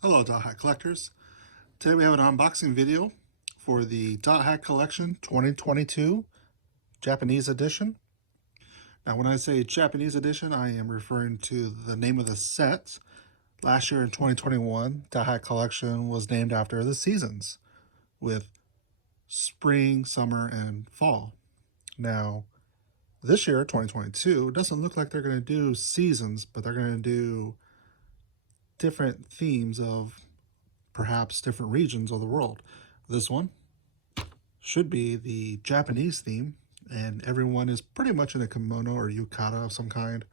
Hello Dothack Collectors. Today we have an unboxing video for the Dothack Collection 2022 Japanese edition. Now when I say Japanese edition, I am referring to the name of the set. Last year in 2021, Dothack Collection was named after the seasons with spring, summer, and fall. Now this year, 2022, it doesn't look like they're going to do seasons, but they're going to do different themes of perhaps different regions of the world. This one should be the Japanese theme, and everyone is pretty much in a kimono or yukata of some kind,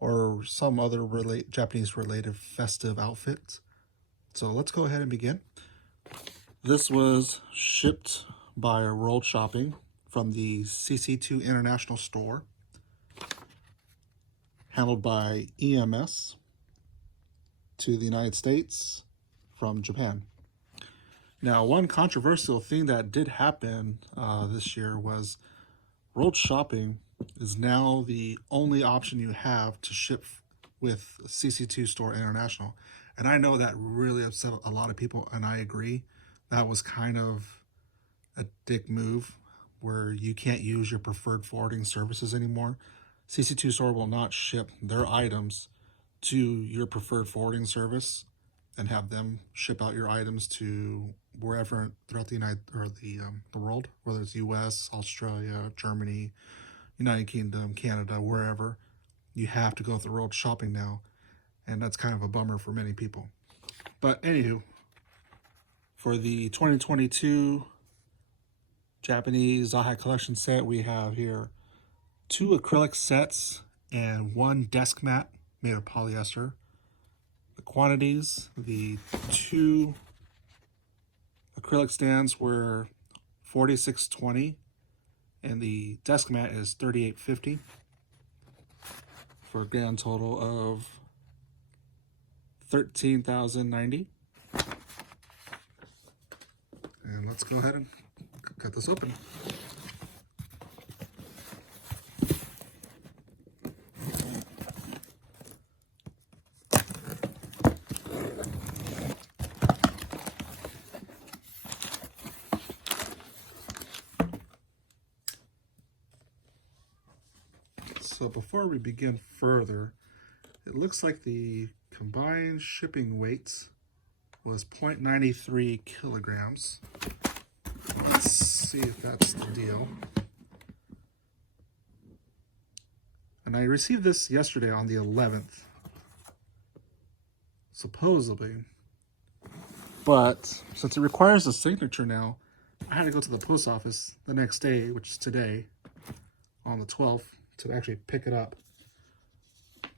or some other Japanese related festive outfit. So let's go ahead and begin. This was shipped by World Shopping from the CC2 International Store, handled by EMS to the United States from Japan. Now, one controversial thing that did happen this year was World Shopping is now the only option you have to ship with CC2 Store International. And I know that really upset a lot of people, and I agree. That was kind of a dick move where you can't use your preferred forwarding services anymore. CC2 Store will not ship their items to your preferred forwarding service and have them ship out your items to wherever throughout the the world, whether it's US, Australia, Germany, United Kingdom, Canada, wherever. You have to go through World Shopping now, and that's kind of a bummer for many people. But anywho, for the 2022 Japanese Dothack Collection set, we have here 2 acrylic sets and 1 desk mat made of polyester. The quantities, the 2 acrylic stands were 46.20 and the desk mat is 38.50 for a grand total of 13,090. And let's go ahead and cut this open. So before we begin further, it looks like the combined shipping weight was 0.93 kilograms. Let's see if that's the deal. And I received this yesterday on the 11th, supposedly. But since it requires a signature now, I had to go to the post office the next day, which is today, on the 12th, to actually pick it up.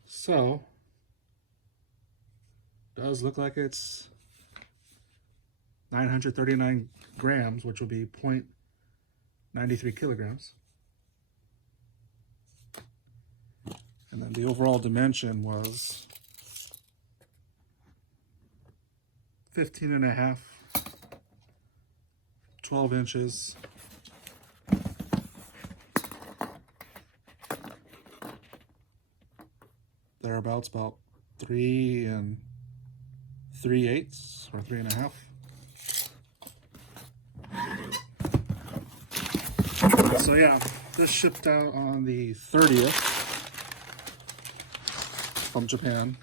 So, does look like it's 939 grams, which will be 0.93 kilograms. And then the overall dimension was 15 and a half, 12 inches. Thereabouts, about 3 3/8 or 3 1/2. So yeah, this shipped out on the 30th from Japan.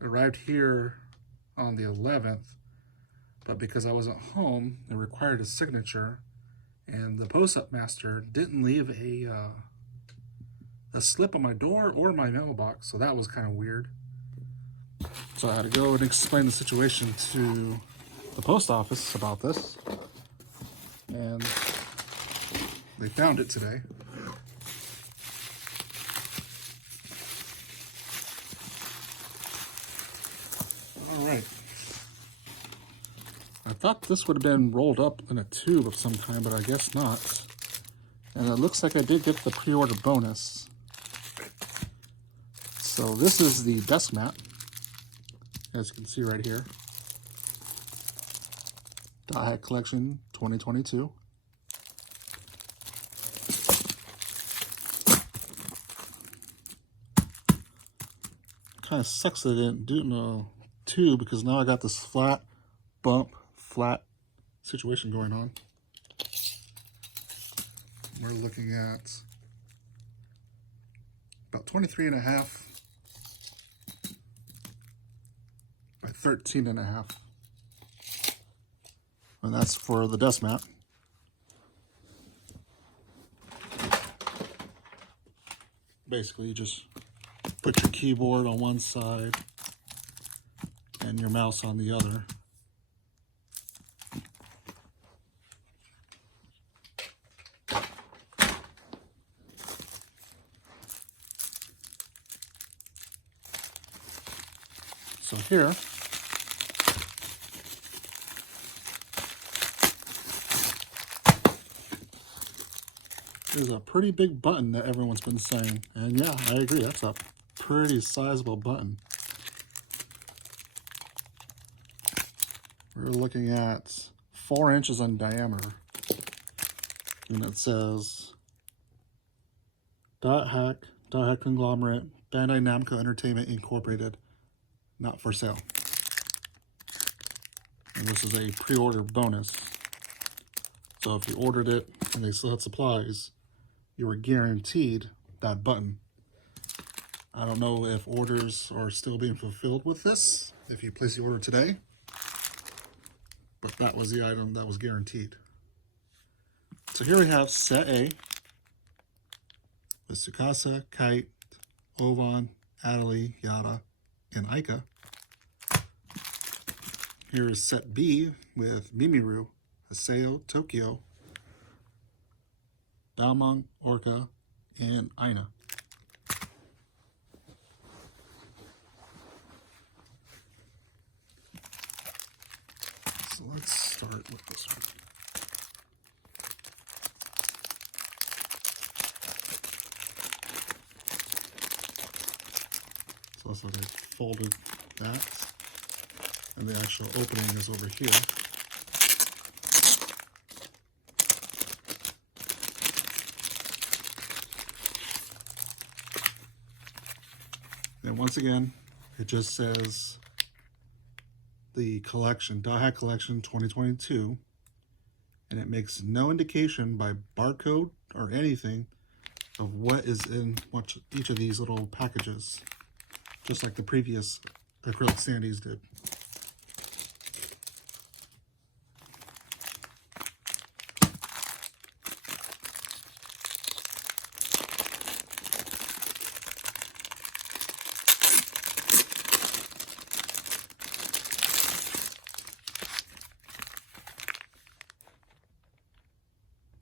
Arrived here on the 11th, but because I wasn't home, it required a signature, and the post-up master didn't leave a slip on my door or my mailbox, so that was kind of weird. So I had to go and explain the situation to the post office about this, and they found it today. All right. I thought this would have been rolled up in a tube of some kind, but I guess not. And it looks like I did get the pre-order bonus. So this is the desk mat, as you can see right here. Dothack Collection 2022. Kind of sucks that they didn't do two because now I got this flat bump, flat situation going on. We're looking at about 23.5 by 13.5. And that's for the desk mat. Basically, you just put your keyboard on one side and your mouse on the other. So here, is a pretty big button that everyone's been saying. And yeah, I agree, that's a pretty sizable button. We're looking at 4 inches in diameter. And it says Dothack Conglomerate, Bandai Namco Entertainment Incorporated, not for sale. And this is a pre-order bonus. So if you ordered it and they still had supplies, you were guaranteed that button. I don't know if orders are still being fulfilled with this, if you place the order today, but that was the item that was guaranteed. So here we have set A with Tsukasa, Kite, Ovan, Adeli, Yada, and Aika. Here is set B with Mimiru, Haseo, Tokyo, Dalmong, Orca, and Aina. So let's start with this one. So that's like I folded that, and the actual opening is over here. And once again, it just says the collection, Dothack Collection 2022, and it makes no indication by barcode or anything of what is in each of these little packages, just like the previous acrylic standees did.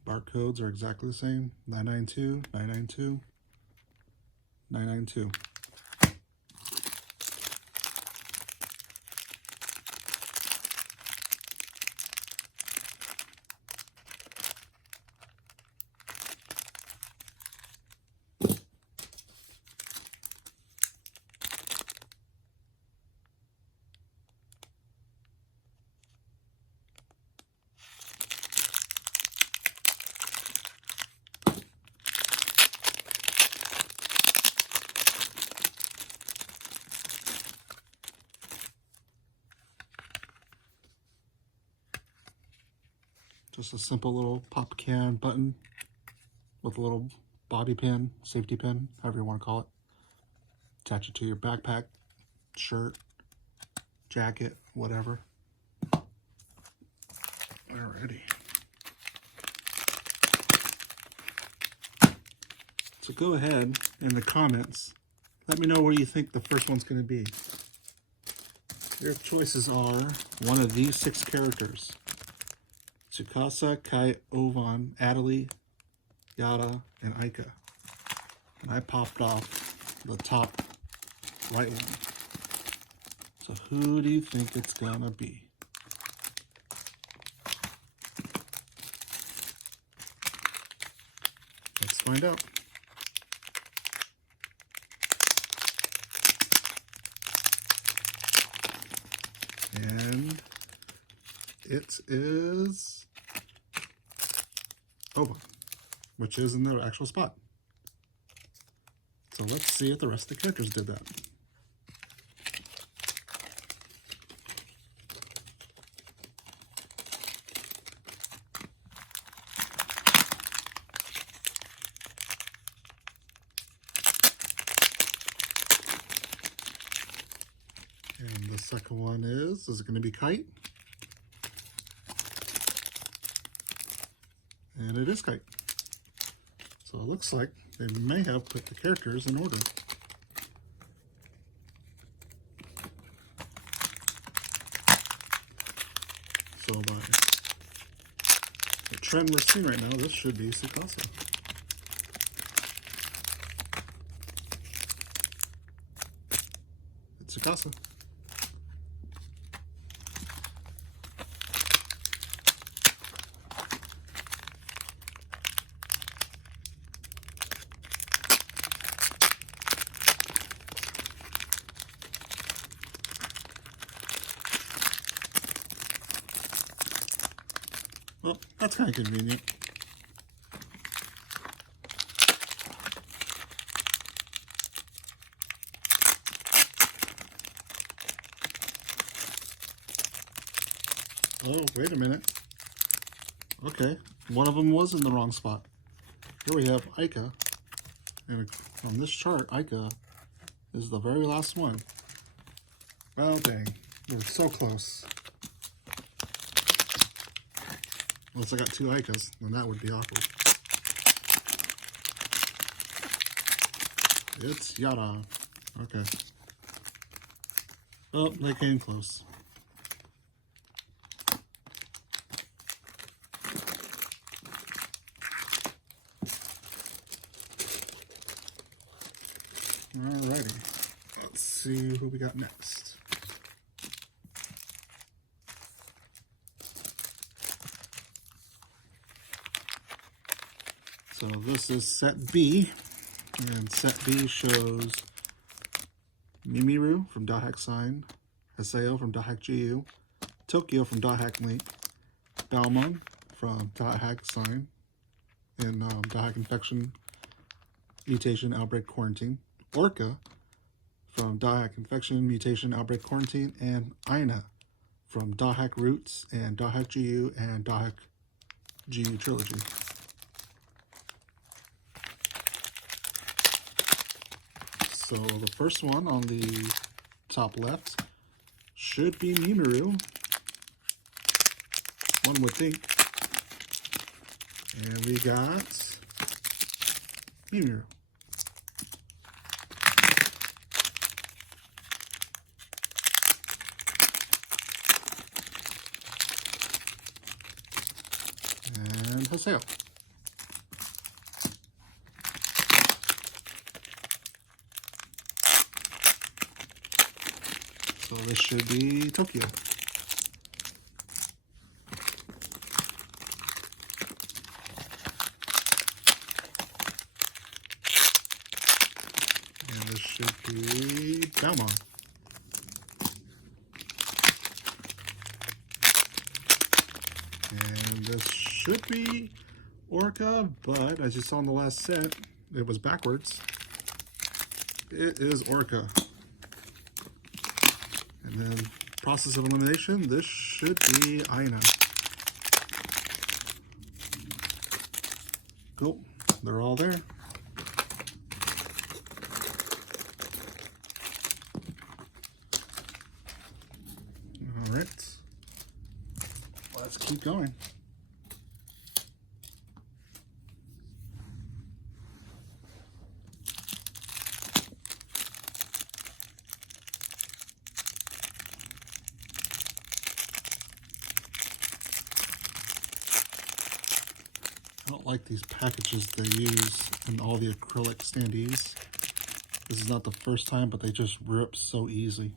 Barcodes are exactly the same, 992, 992, 992. Just a simple little pop can button with a little bobby pin, safety pin, however you want to call it. Attach it to your backpack, shirt, jacket, whatever. Alrighty. So go ahead in the comments, let me know where you think the first one's going to be. Your choices are one of these 6 characters. Tsukasa, Kite, Ovan, Adeli, Yada, and Aika. And I popped off the top right one. So who do you think it's gonna be? Let's find out. And it is Ovan, which is in the actual spot. So let's see if the rest of the characters did that. second one is it going to be Kite? And it is Kite. So it looks like they may have put the characters in order. So by the trend we're seeing right now, this should be Tsukasa. It's Tsukasa. Well, that's kind of convenient. Oh, wait a minute. Okay, one of them was in the wrong spot. Here we have Aika, and on this chart, Aika is the very last one. Well, dang, we're so close. Unless I got two Aikas, then that would be awkward. It's Yara. Okay. Oh, they came close. Alrighty. Let's see who we got next. So this is set B, and set B shows Mimiru from Dothack Sign, Haseo from Dothack GU, Tokyo from Dothack Link, Balmung from Dothack Sign, and Dothack Infection, Mutation, Outbreak, Quarantine, Orca from Dothack Infection, Mutation, Outbreak, Quarantine, and Aina from Dothack Roots and Dothack GU and Dothack GU Trilogy. So the first one on the top left should be Mimiru, one would think. And we got Mimiru. And Haseo. So this should be Tokyo. And this should be Balmung. And this should be Orca, but as you saw in the last set, it was backwards. It is Orca. And then, process of elimination, this should be Aina. Cool, they're all there. All right, let's keep going. I don't like these packages they use in all the acrylic standees. This is not the first time, but they just rip so easy.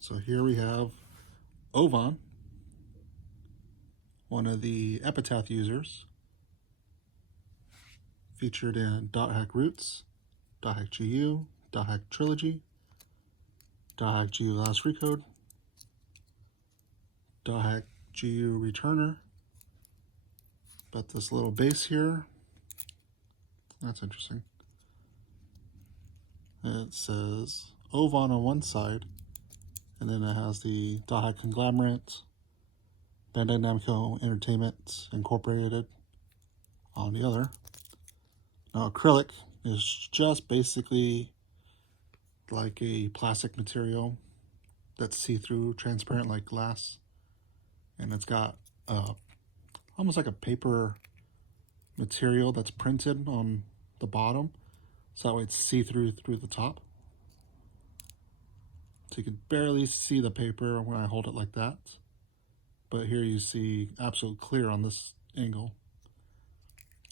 So here we have Ovan, one of the Epitaph users, featured in Dothack Roots, Dothack GU, Dothack Trilogy, Dothack GU Last Recode, Dothack GU Returner. But this little base here, that's interesting. It says Ovan on one side, and then it has the Dothack Conglomerate, Bandai Namco Entertainment Incorporated on the other. Now acrylic is just basically like a plastic material that's see-through, transparent like glass. And it's got almost like a paper material that's printed on the bottom, so that way it's see-through through the top. So you can barely see the paper when I hold it like that. But here you see absolute clear on this angle.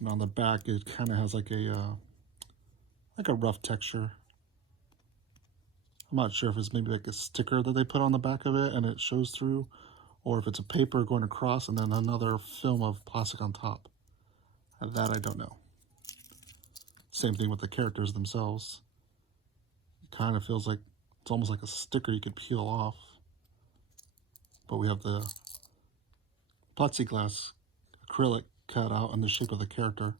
And on the back it kind of has like a rough texture. I'm not sure if it's maybe like a sticker that they put on the back of it and it shows through, or if it's a paper going across and then another film of plastic on top. That I don't know. Same thing with the characters themselves. It kind of feels like it's almost like a sticker you could peel off. But we have the plexiglass acrylic cut out in the shape of the character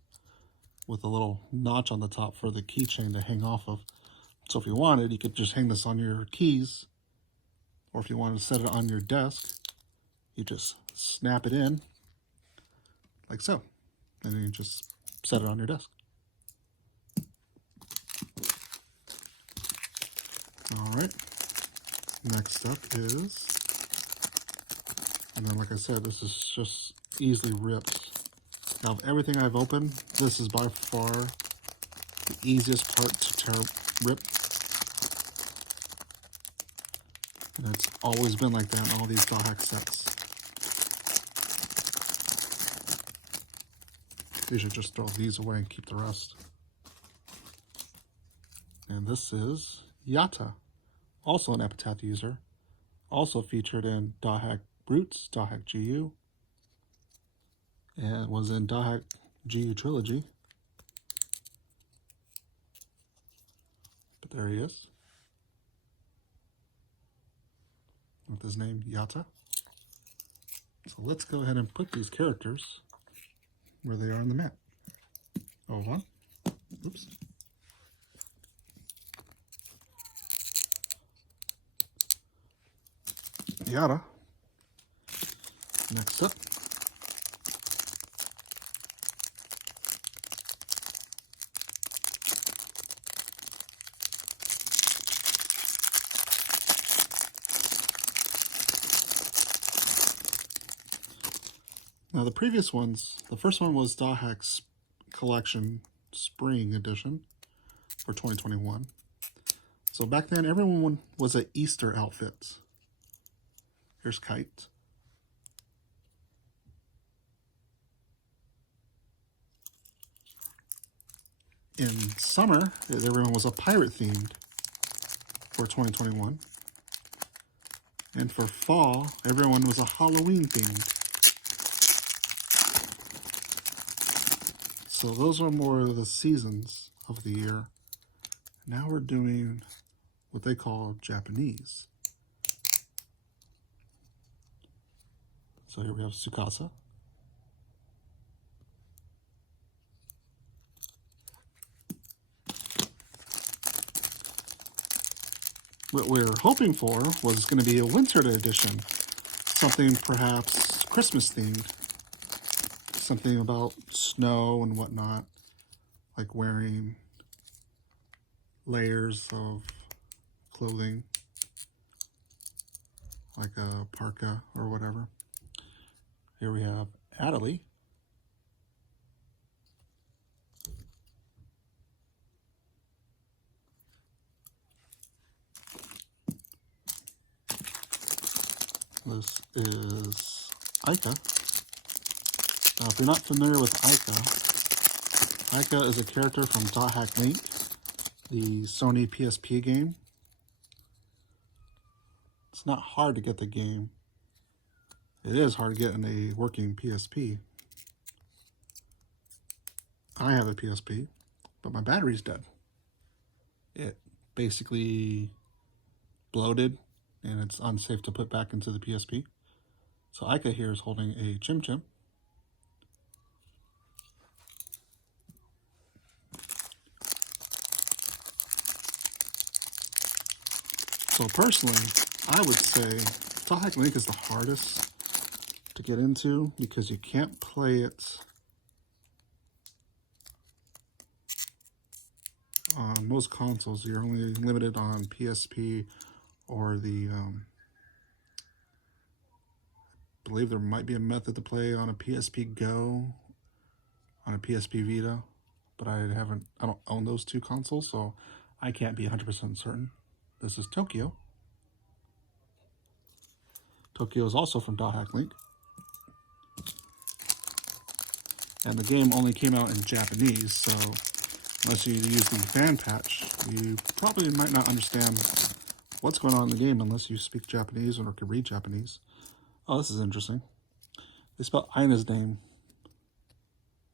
with a little notch on the top for the keychain to hang off of. So if you wanted, you could just hang this on your keys, or if you wanted to set it on your desk, you just snap it in like so, and then you just set it on your desk. All right, next up is, and then like I said, this is just easily ripped. Now, of everything I've opened, this is by far the easiest part to rip. And it's always been like that in all these Dothack sets. You should just throw these away and keep the rest. And this is Yata, also an Epitaph user, also featured in Dothack Roots, Dothack GU, and was in Dothack GU Trilogy. But there he is, with his name Yata. So let's go ahead and put these characters where they are on the map. Hold on. Oops. Yata. Next up. Now the previous ones, the first one was Dothack's Collection Spring Edition for 2021. So back then everyone was an Easter outfit. Here's Kite. In summer, everyone was a pirate themed for 2021. And for fall, everyone was a Halloween themed. So those are more of the seasons of the year. Now we're doing what they call Japanese. So here we have Tsukasa. What we're hoping for was going to be a winter edition, something perhaps Christmas themed, something about snow and whatnot, like wearing layers of clothing, like a parka or whatever. Here we have Adelie. This is Aika. Now, if you're not familiar with Aika, Aika is a character from Dothack Link, the Sony PSP game. It's not hard to get the game. It is hard to get in a working PSP. I have a PSP, but my battery's dead. It basically bloated, and it's unsafe to put back into the PSP. So Aika here is holding a Chim Chim. So personally, I would say Dothack Link is the hardest to get into because you can't play it on most consoles. You're only limited on PSP or the, I believe there might be a method to play on a PSP Go, on a PSP Vita, but I don't own those two consoles, so I can't be 100% certain. This is Tokyo. Tokyo is also from Dothack Link. And the game only came out in Japanese, so unless you use the fan patch, you probably might not understand what's going on in the game unless you speak Japanese or can read Japanese. Oh, this is interesting. They spell Ina's name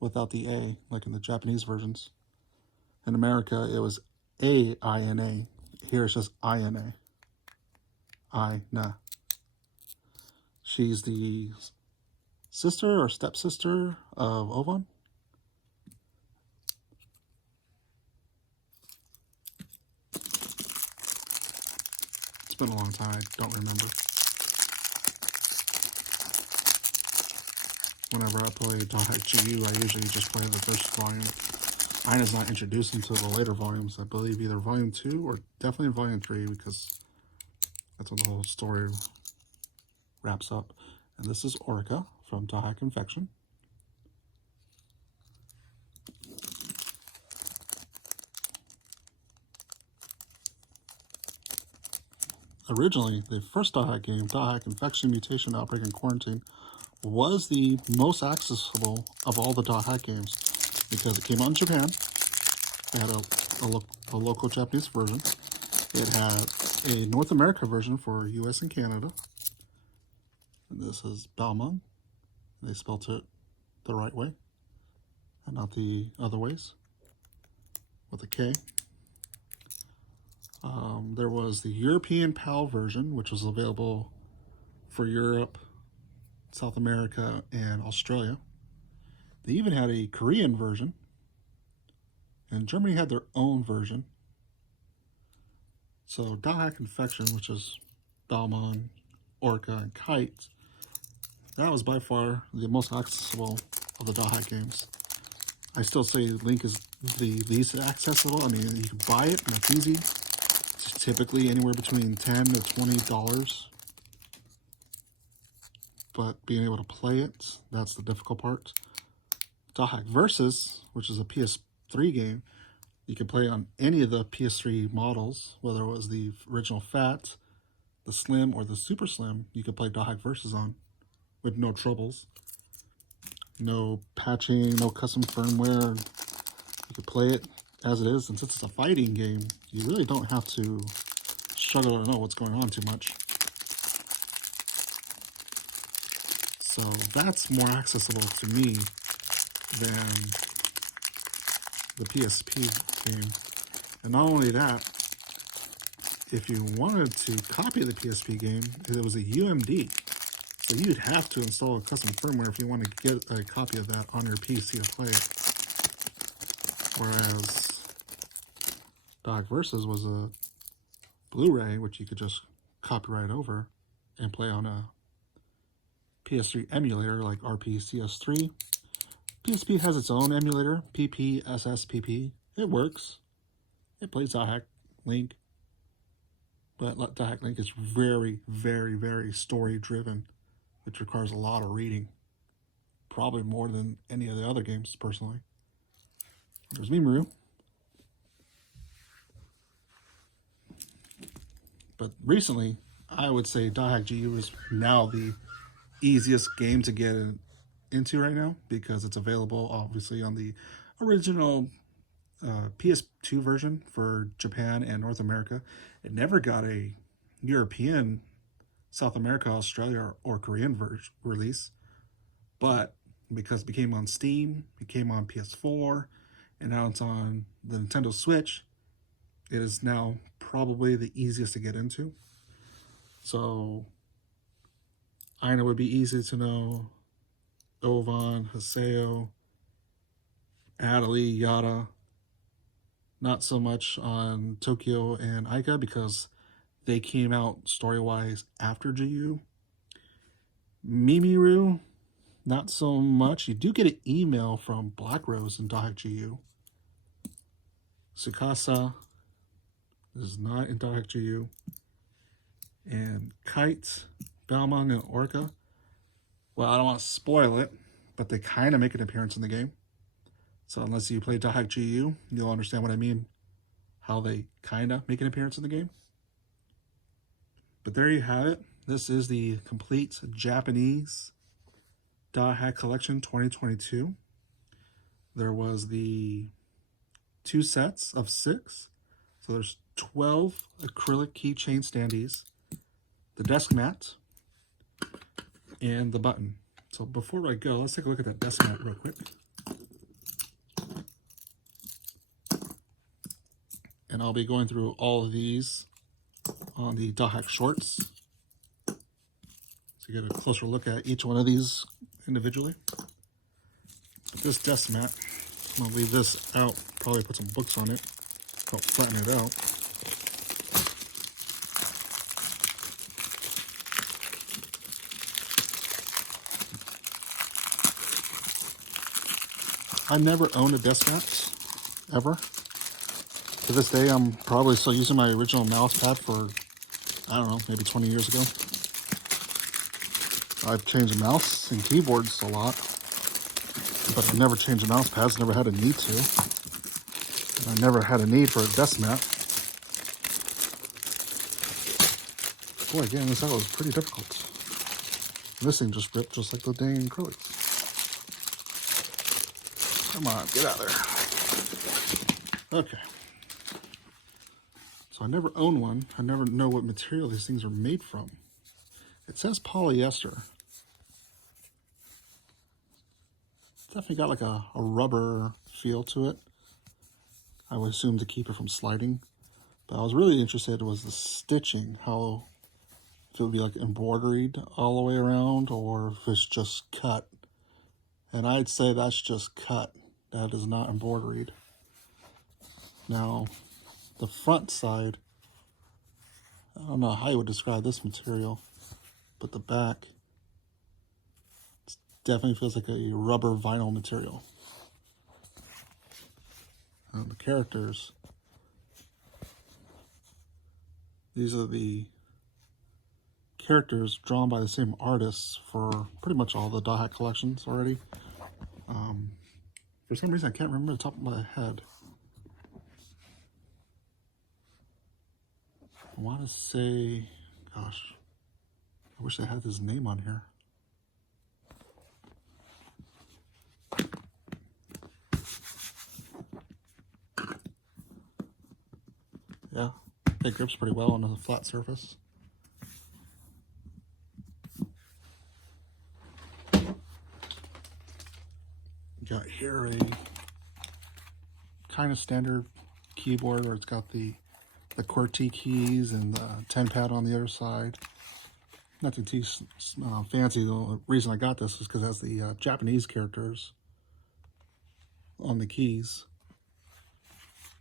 without the A, like in the Japanese versions. In America, it was A-I-N-A. Here it's just I-N-A. Ina. She's the sister or stepsister of Ovan. It's been a long time, I don't remember. Whenever I play Dothack GU, I usually just play the first volume. Ina's not introduced until the later volumes, I believe either volume 2 or definitely volume 3, because that's when the whole story wraps up. And this is Orica from Dothack Infection. Originally, the first Dothack game, Dothack Infection, Mutation, Outbreak, and Quarantine, was the most accessible of all the Dothack games because it came out in Japan. It had a local Japanese version. It had a North America version for US and Canada. And this is Balmung. They spelled it the right way and not the other ways with a K. There was the European PAL version, which was available for Europe, South America, and Australia. They even had a Korean version, and Germany had their own version. So Dothack Infection, which is Balmung, Orca, and Kite, that was by far the most accessible of the Dothack games. I still say Link is the least accessible. I mean, you can buy it, and that's easy. It's typically anywhere between $10 to $20. But being able to play it, that's the difficult part. Dothack Versus, which is a PS3 game, you can play on any of the PS3 models, whether it was the original Fat, the Slim, or the Super Slim, you could play Dothack Versus on with no troubles. No patching, no custom firmware. You can play it as it is, and since it's a fighting game, you really don't have to struggle to know what's going on too much. So that's more accessible to me than the PSP game. And not only that, if you wanted to copy the PSP game, it was a UMD. So you'd have to install a custom firmware if you want to get a copy of that on your PC to play it. Whereas Dothack Versus was a Blu-ray, which you could just copyright over and play on a PS3 emulator like RPCS3. PSP has its own emulator, PPSSPP. It works. It plays Dothack Link. But Dothack Link is very, very, very story-driven, which requires a lot of reading. Probably more than any of the other games, personally. There's Mimaru. But recently, I would say Dothack GU is now the easiest game to get into right now because it's available, obviously, on the original PS2 version for Japan and North America. It never got a European, South America, Australia, or Korean release, but because it became on Steam, it came on PS4, and now it's on the Nintendo Switch, it is now probably the easiest to get into. So Ina would be easy to know. Ovan, Haseo, Adley, Yada. Not so much on Tokyo and Aika because they came out story-wise after GU. Mimaru, not so much. You do get an email from Black Rose in Dothack GU. Tsukasa. This is not in Dothack GU. And Kite, Balmung, and Orca. Well, I don't want to spoil it, but they kind of make an appearance in the game. So unless you play Dothack GU, you'll understand what I mean. How they kind of make an appearance in the game. But there you have it. This is the complete Japanese Dothack Collection 2022. There was the 2 sets of 6. So there's 12 acrylic keychain standees, the desk mat, and the button. So before I go, let's take a look at that desk mat real quick. And I'll be going through all of these on the Dothack Shorts. So you get a closer look at each one of these individually. But this desk mat, I'm going to leave this out, probably put some books on it, help flatten it out. I never owned a desk mat, ever. To this day, I'm probably still using my original mouse pad for, I don't know, maybe 20 years ago. I've changed mouse and keyboards a lot, but I've never changed the mouse pads, never had a need to. And I never had a need for a desk mat. Boy, again, this out was pretty difficult. This thing just ripped just like the dang acrylics. Come on, get out of there. Okay. So I never own one. I never know what material these things are made from. It says polyester. It's definitely got like a rubber feel to it. I would assume to keep it from sliding. But I was really interested was the stitching, how if it would be like embroidered all the way around or if it's just cut. And I'd say that's just cut. That is not embroidered. Now, the front side, I don't know how you would describe this material, but the back definitely feels like a rubber vinyl material. And the characters, these are the characters drawn by the same artists for pretty much all the Dothack collections already. For some reason, I can't remember the top of my head. I want to say, gosh, I wish I had his name on here. Yeah, it grips pretty well on a flat surface. Got here a kind of standard keyboard where it's got the QWERTY keys and the 10 pad on the other side. Nothing too fancy. The reason I got this is because it has the Japanese characters on the keys.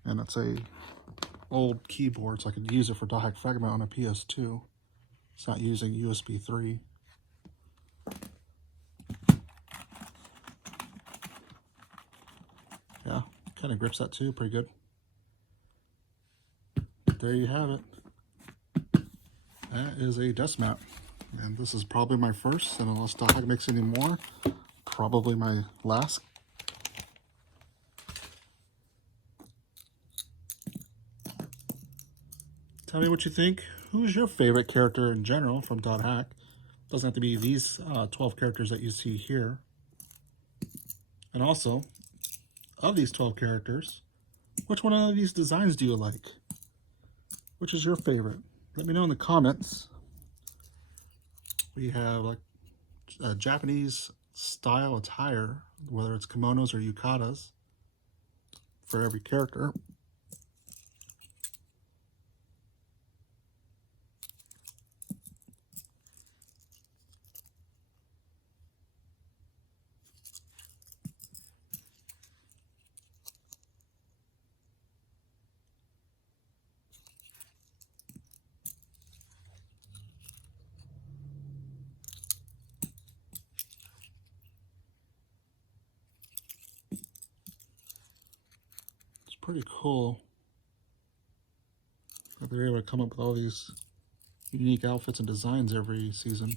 And it's a old keyboard, so I could use it for Dothack Fragment on a PS2. It's not using USB 3. Yeah, kind of grips that too, pretty good. There you have it. That is a desk mat. And this is probably my first, and unless Dothack makes any more, probably my last. Tell me what you think. Who's your favorite character in general from Dothack? Doesn't have to be these 12 characters that you see here. And also, of these 12 characters, which one of these designs do you like? Which is your favorite? Let me know in the comments. We have like a Japanese style attire, whether it's kimonos or yukatas, for every character. Pretty cool. But they're able to come up with all these unique outfits and designs every season.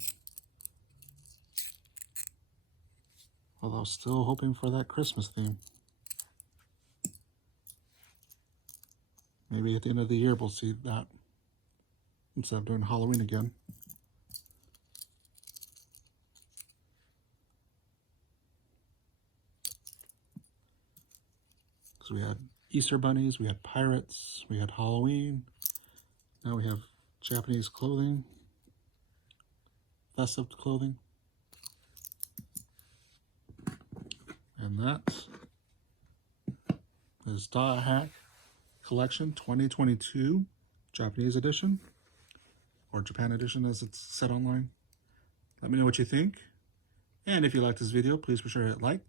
Although still hoping for that Christmas theme. Maybe at the end of the year we'll see that instead of doing Halloween again. So we had Easter bunnies, we had pirates, we had Halloween. Now we have Japanese clothing, festive clothing. And that is Dothack Collection 2022 Japanese edition, or Japan edition as it's said online. Let me know what you think. And if you like this video, please be sure to hit like,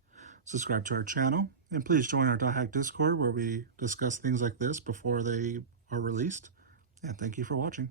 subscribe to our channel, and please join our Dothack Discord where we discuss things like this before they are released. And thank you for watching.